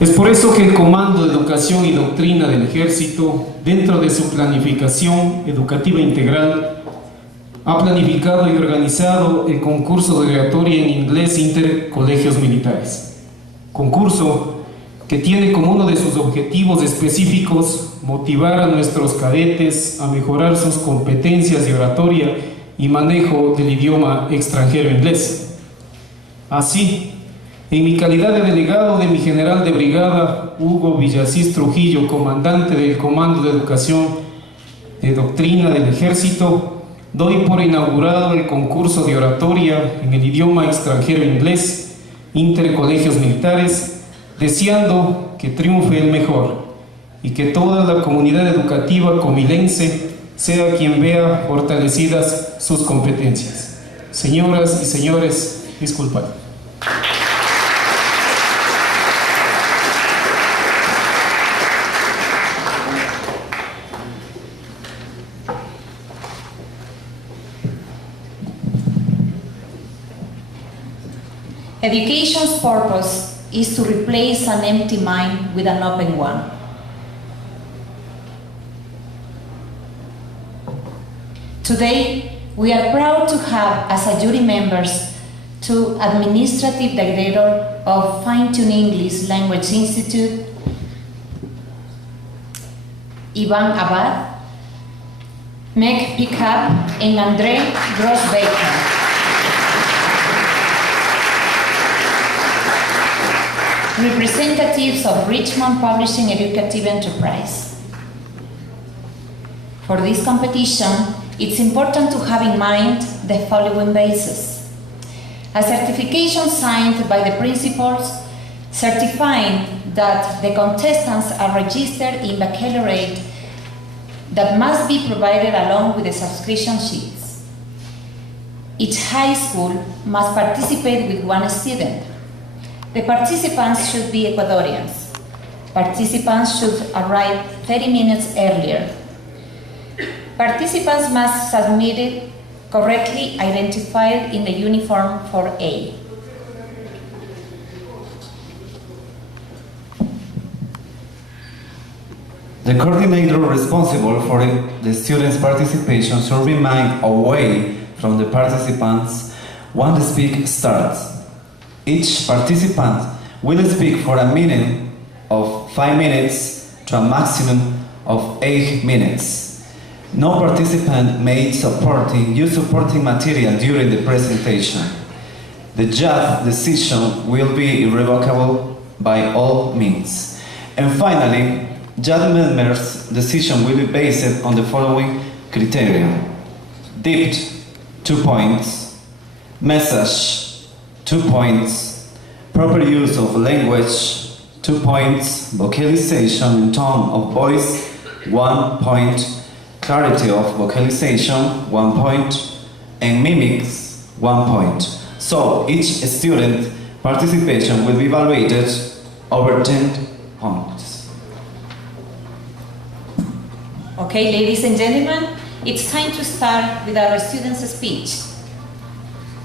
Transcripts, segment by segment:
Es por eso que el Comando de Educación y Doctrina del Ejército, dentro de su planificación educativa integral, ha planificado y organizado el concurso de oratoria en inglés intercolegios militares. Concurso que tiene como uno de sus objetivos específicos motivar a nuestros cadetes a mejorar sus competencias de oratoria y manejo del idioma extranjero inglés. Así, en mi calidad de delegado de mi general de brigada, Hugo Villasís Trujillo, comandante del Comando de Educación de Doctrina del Ejército, doy por inaugurado el concurso de oratoria en el idioma extranjero inglés, intercolegios militares, deseando que triunfe el mejor y que toda la comunidad educativa comilense sea quien vea fortalecidas sus competencias. Señoras y señores, disculpad. Education's purpose is to replace an empty mind with an open one. Today, we are proud to have as a jury members two Administrative Director of Fine-Tune English Language Institute, Ivan Abad, Meg Pickup, and Andre Grossbaker. Representatives of Richmond Publishing Educative Enterprise. For this competition, it's important to have in mind the following bases. A certification signed by the principals certifying that the contestants are registered in baccalaureate that must be provided along with the subscription sheets. Each high school must participate with one student. The participants should be Ecuadorians. Participants should arrive 30 minutes earlier. Participants must submit it correctly identified in the uniform 4A. The coordinator responsible for the students' participation should remain away from the participants when the speak starts. Each participant will speak for a minimum of 5 minutes to a maximum of 8 minutes. No participant may use supporting material during the presentation. The judge decision will be irrevocable by all means. And finally, judge members' decision will be based on the following criteria: depth, 2 points; message, 2 points; proper use of language, 2 points; vocalization and tone of voice, 1 point; clarity of vocalization, 1 point; and mimics, 1 point. So each student participation will be evaluated over 10 points. Okay, ladies and gentlemen, it's time to start with our students' speech.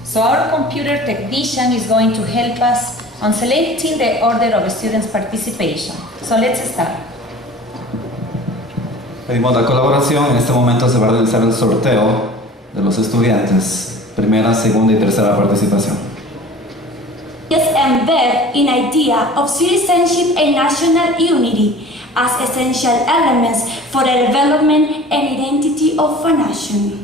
So our computer technician is going to help us on selecting the order of students' participation. So let's start. Pedimos la colaboración. En este momento se va a realizar el sorteo de los estudiantes, primera, segunda y tercera participación. Embed in idea of citizenship and national unity as essential elements for the development and identity of a nation.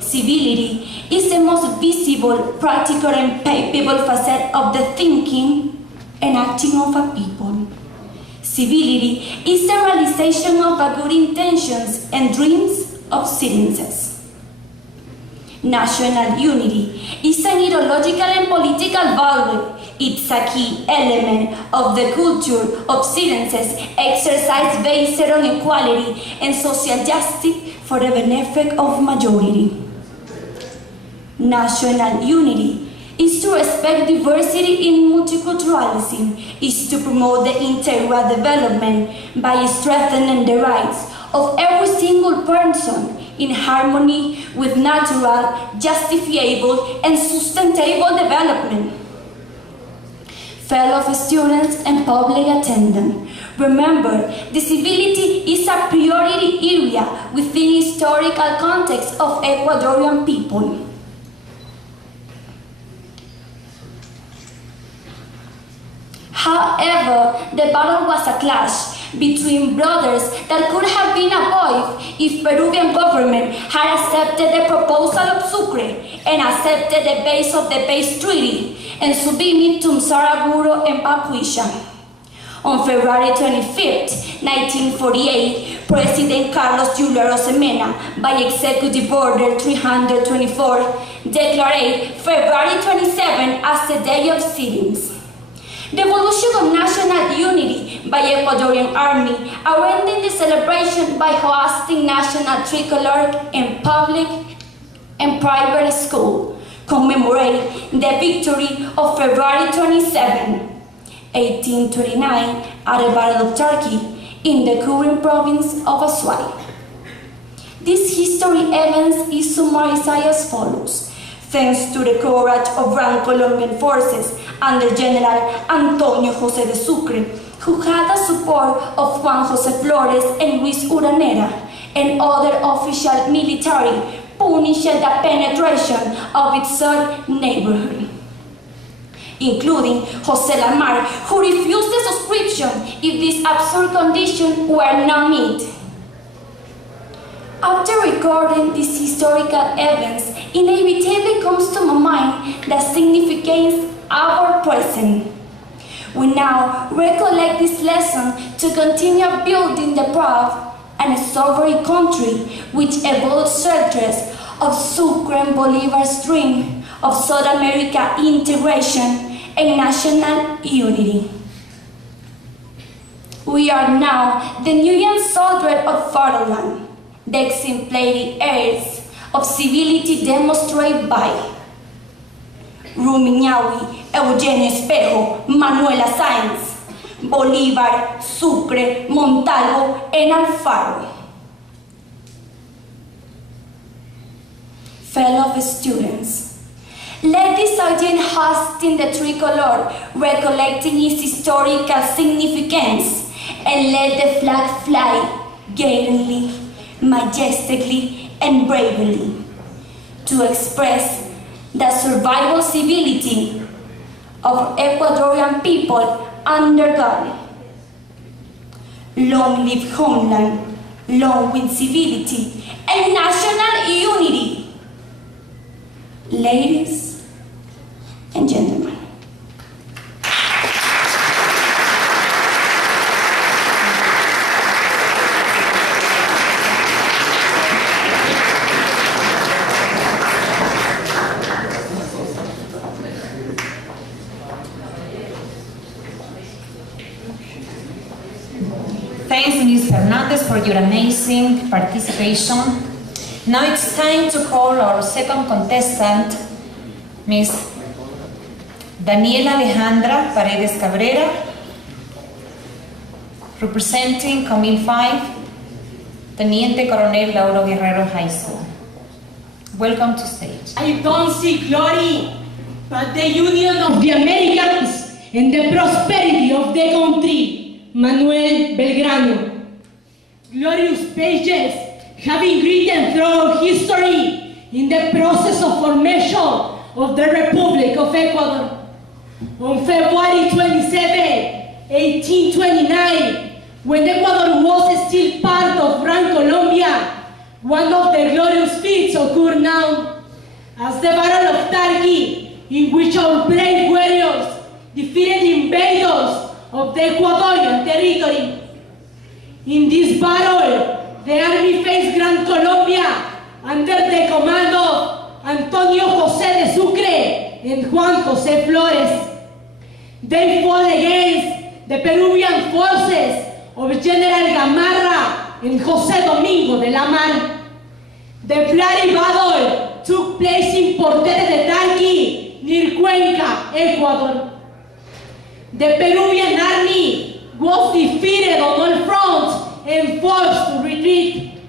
Civility is the most visible, practical, and palpable facet of the thinking and acting of a people. Civility is the realization of the good intentions and dreams of citizens. National unity is an ideological and political value. It's a key element of the culture of citizens exercised based on equality and social justice for the benefit of majority. National unity is to respect diversity in multiculturalism, is to promote the integral development by strengthening the rights of every single person in harmony with natural, justifiable, and sustainable development. fellow students, and public attendants. Remember, disability is a priority area within historical context of Ecuadorian people. However, the battle was a clash between brothers that could have been avoided if Peruvian government had accepted the proposal of Sucre and accepted the base of the Peace Treaty and submitted to Saraguro and Pacuisha. On February 25, 1948, President Carlos Julio Arosemena, by Executive Order 324, declared February 27 as the Day of Sittings. The evolution of national unity by Ecuadorian Army, arranging the celebration by hosting national tricolor in public and private school, commemorate the victory of February 27, 1829 at the Battle of Turkey in the current province of Azuay. This history event is summarized as follows. Thanks to the courage of Grand Colombian forces under General Antonio José de Sucre, who had the support of Juan José Flores and Luis Uranera, and other official military, punished the penetration of its neighborhood, including José Lamar, who refused the subscription if these absurd conditions were not met. After recording these historical events, inevitably comes to my mind the significance of our present. We now recollect this lesson to continue building the proud and sovereign country which evolved shelters of Sucre and Bolivar's dream of South America integration and national unity. We are now the new young soldiers of fatherland, the exemplary heirs of civility demonstrated by Rumiñahui, Eugenio Espejo, Manuela Sáenz, Bolívar, Sucre, Montalvo, and Alfaro. Fellow students, let this audience hosting the tricolor, recollecting its historical significance, and let the flag fly gaily, majestically, and bravely, to express the survival civility of Ecuadorian people under God. Long live homeland, long with civility and national unity. Ladies and gentlemen. Thanks, Ms. Fernandez, for your amazing participation. Now it's time to call our second contestant, Ms. Daniela Alejandra Paredes Cabrera, representing Comil 5, Teniente Coronel Lauro Guerrero High School. Welcome to stage. I don't see glory, but the union of the Americans and the prosperity of the country. Manuel Belgrano. Glorious pages have been written through history in the process of formation of the Republic of Ecuador. On February 27, 1829, when Ecuador was still part of Gran Colombia, one of the glorious feats occurred now, as the Battle of Turkey, in which our brave warriors defeated invaders of the Ecuadorian territory. In this battle, the army faced Gran Colombia under the command of Antonio José de Sucre and Juan José Flores. They fought against the Peruvian forces of General Gamarra and José Domingo de la Mar. The bloody battle took place in Portete de Tarqui, near Cuenca, Ecuador. The Peruvian army was defeated on all fronts and forced to retreat.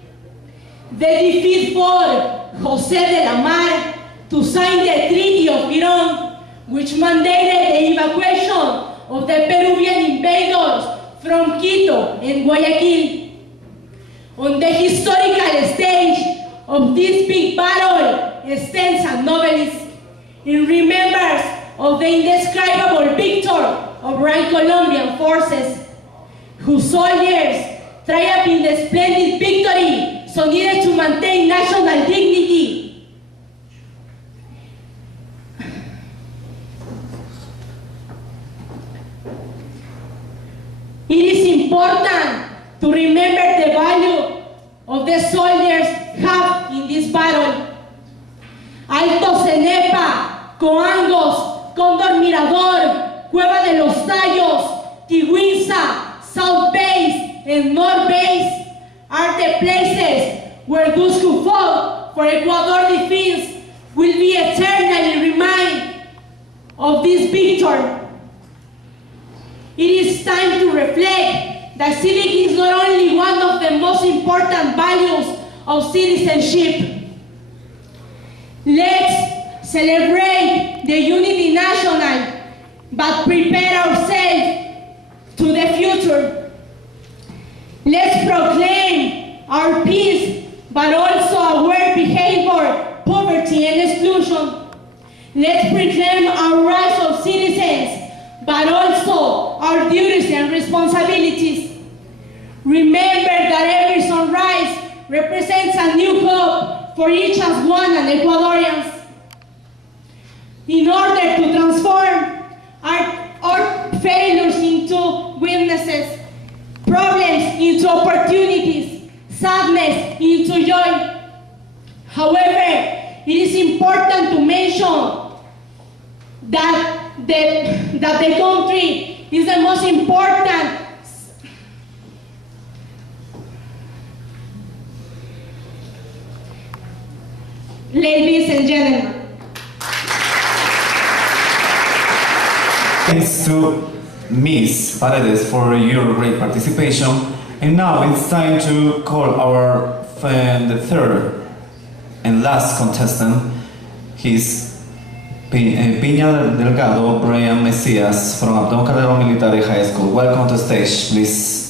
The defeat forced José de la Mar to sign the Treaty of Girón, which mandated the evacuation of the Peruvian invaders from Quito and Guayaquil. On the historical stage of this big battle stands a novelist in remembrance of the indescribable victor of Grand Colombian forces, whose soldiers triumphed in the splendid victory so needed to maintain national dignity. It is important to remember the value of the soldiers have in this battle. Alto Cenepa, Coangos, Cóndor Mirador, Cueva de los Tallos, Tigüinza, South Base, and North Base are the places where those who fought for Ecuador defense will be eternally reminded of this victory. It is time to reflect that civic is not only one of the most important values of citizenship. Let's celebrate the unity national, but prepare ourselves to the future. Let's proclaim our peace, but also aware behavior, poverty, and exclusion. Let's proclaim our rights of citizens, but also our duties and responsibilities. Remember that every sunrise represents a new hope for each as one and Ecuadorians. In order to transform our failures into witnesses, problems into opportunities, sadness into joy. However, it is important to mention that the country is the most important ladies and gentlemen. Thanks to Miss Paredes for your great participation. And now it's time to call our the third and last contestant. He's Piña Delgado Brian Messias from Abdón Calderón Military High School. Welcome to the stage, please.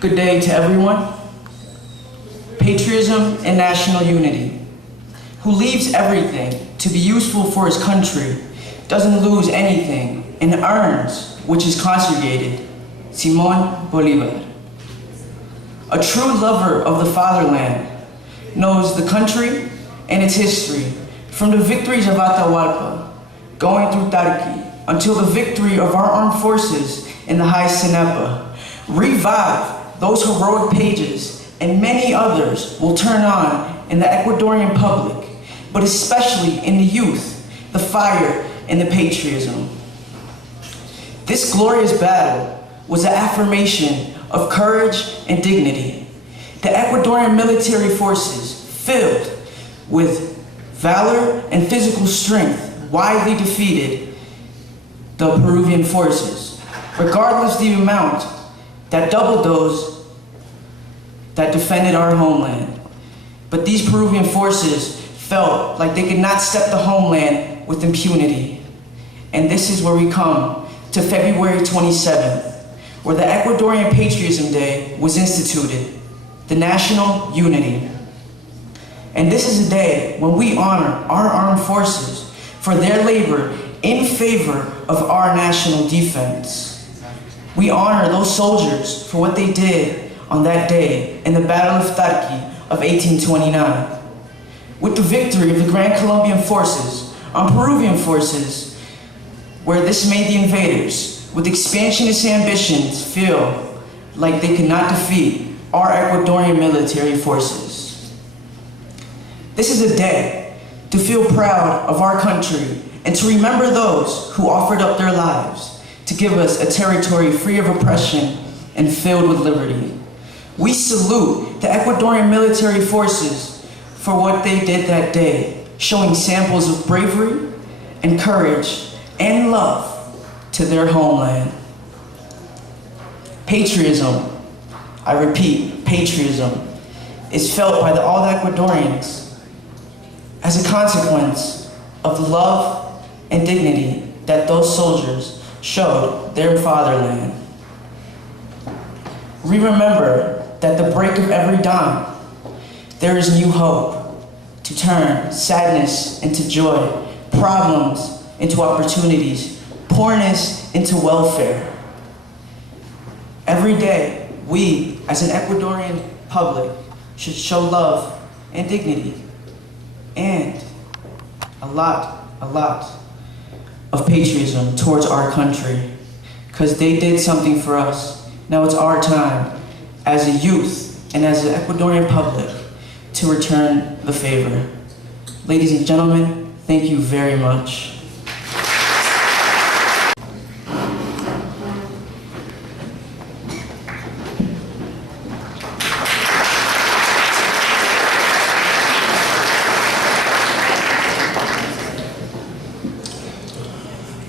Good day to everyone. Patriotism and national unity. Who leaves everything to be useful for his country, doesn't lose anything, and earns which is conjugated. Simón Bolívar. A true lover of the fatherland knows the country and its history, from the victories of Atahualpa, going through Tarqui, until the victory of our armed forces in the High Cenepa. Revive those heroic pages, and many others will turn on in the Ecuadorian public, but especially in the youth, the fire and the patriotism. This glorious battle was an affirmation of courage and dignity. The Ecuadorian military forces, filled with valor and physical strength, widely defeated the Peruvian forces, regardless the amount that doubled those that defended our homeland. But these Peruvian forces felt like they could not step the homeland with impunity. And this is where we come to February 27th, where the Ecuadorian Patriotism Day was instituted, the national unity. And this is a day when we honor our armed forces for their labor in favor of our national defense. We honor those soldiers for what they did on that day in the Battle of Tarqui of 1829. With the victory of the Grand Colombian forces on Peruvian forces, where this made the invaders with expansionist ambitions feel like they could not defeat our Ecuadorian military forces. This is a day to feel proud of our country and to remember those who offered up their lives to give us a territory free of oppression and filled with liberty. We salute the Ecuadorian military forces for what they did that day, showing samples of bravery and courage and love to their homeland. Patriotism, I repeat, patriotism, is felt by all the Ecuadorians as a consequence of the love and dignity that those soldiers showed their fatherland. We remember that at the break of every dawn, there is new hope to turn sadness into joy, problems into opportunities, poorness into welfare. Every day, we, as an Ecuadorian public, should show love and dignity and a lot of patriotism towards our country, because they did something for us. Now it's our time as a youth and as an Ecuadorian public to return the favor. Ladies and gentlemen, thank you very much.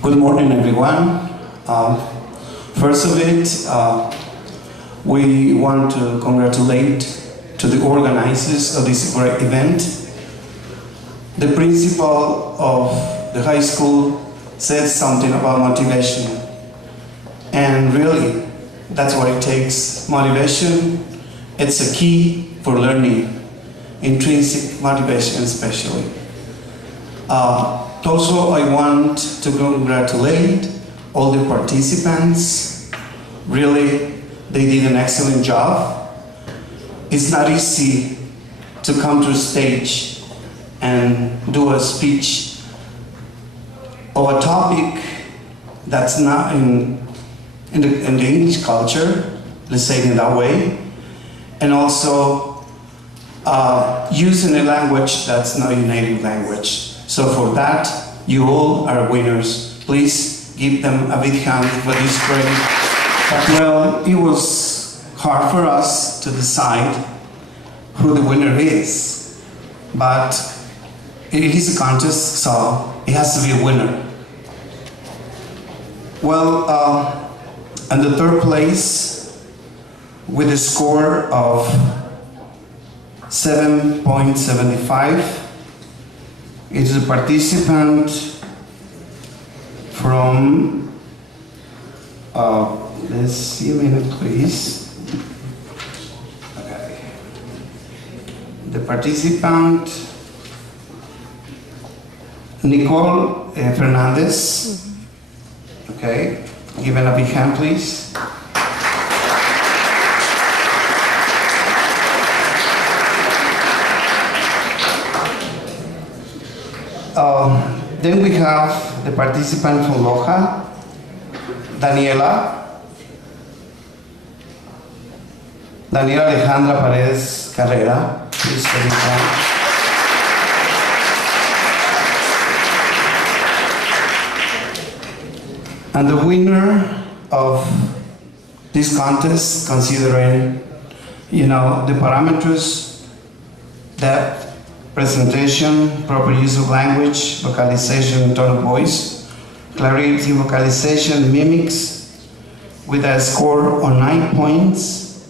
Good morning, everyone. First of it, we want to congratulate to the organizers of this great event. The principal of the high school said something about motivation, and really, that's what it takes. Motivation, it's a key for learning, intrinsic motivation especially. Also, I want to congratulate all the participants. Really, they did an excellent job. It's not easy to come to a stage and do a speech of a topic that's not in the English culture, let's say it in that way, and also using a language that's not your native language. So for that, you all are winners. Please give them a big hand for this great. Well, it was hard for us to decide who the winner is, but it is a contest, so it has to be a winner. Well, in the third place, with a score of 7.75, it is a participant from, let's see a minute, please. Okay. The participant, Nicole Fernandez. Okay, give it a big hand, please. Then we have the participant from Loja, Daniela Alejandra Paredes Carrera. Please take it down. And the winner of this contest, considering, the parameters, depth, presentation, proper use of language, vocalization and tone of voice, clarity, vocalization, mimics, with a score of 9 points.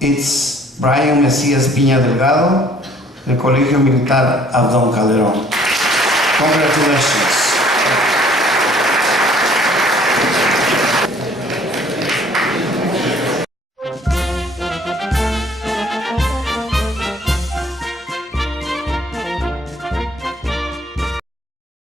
It's Brian Mesías Piña Delgado, del Colegio Militar Abdón Calderón. Congratulations.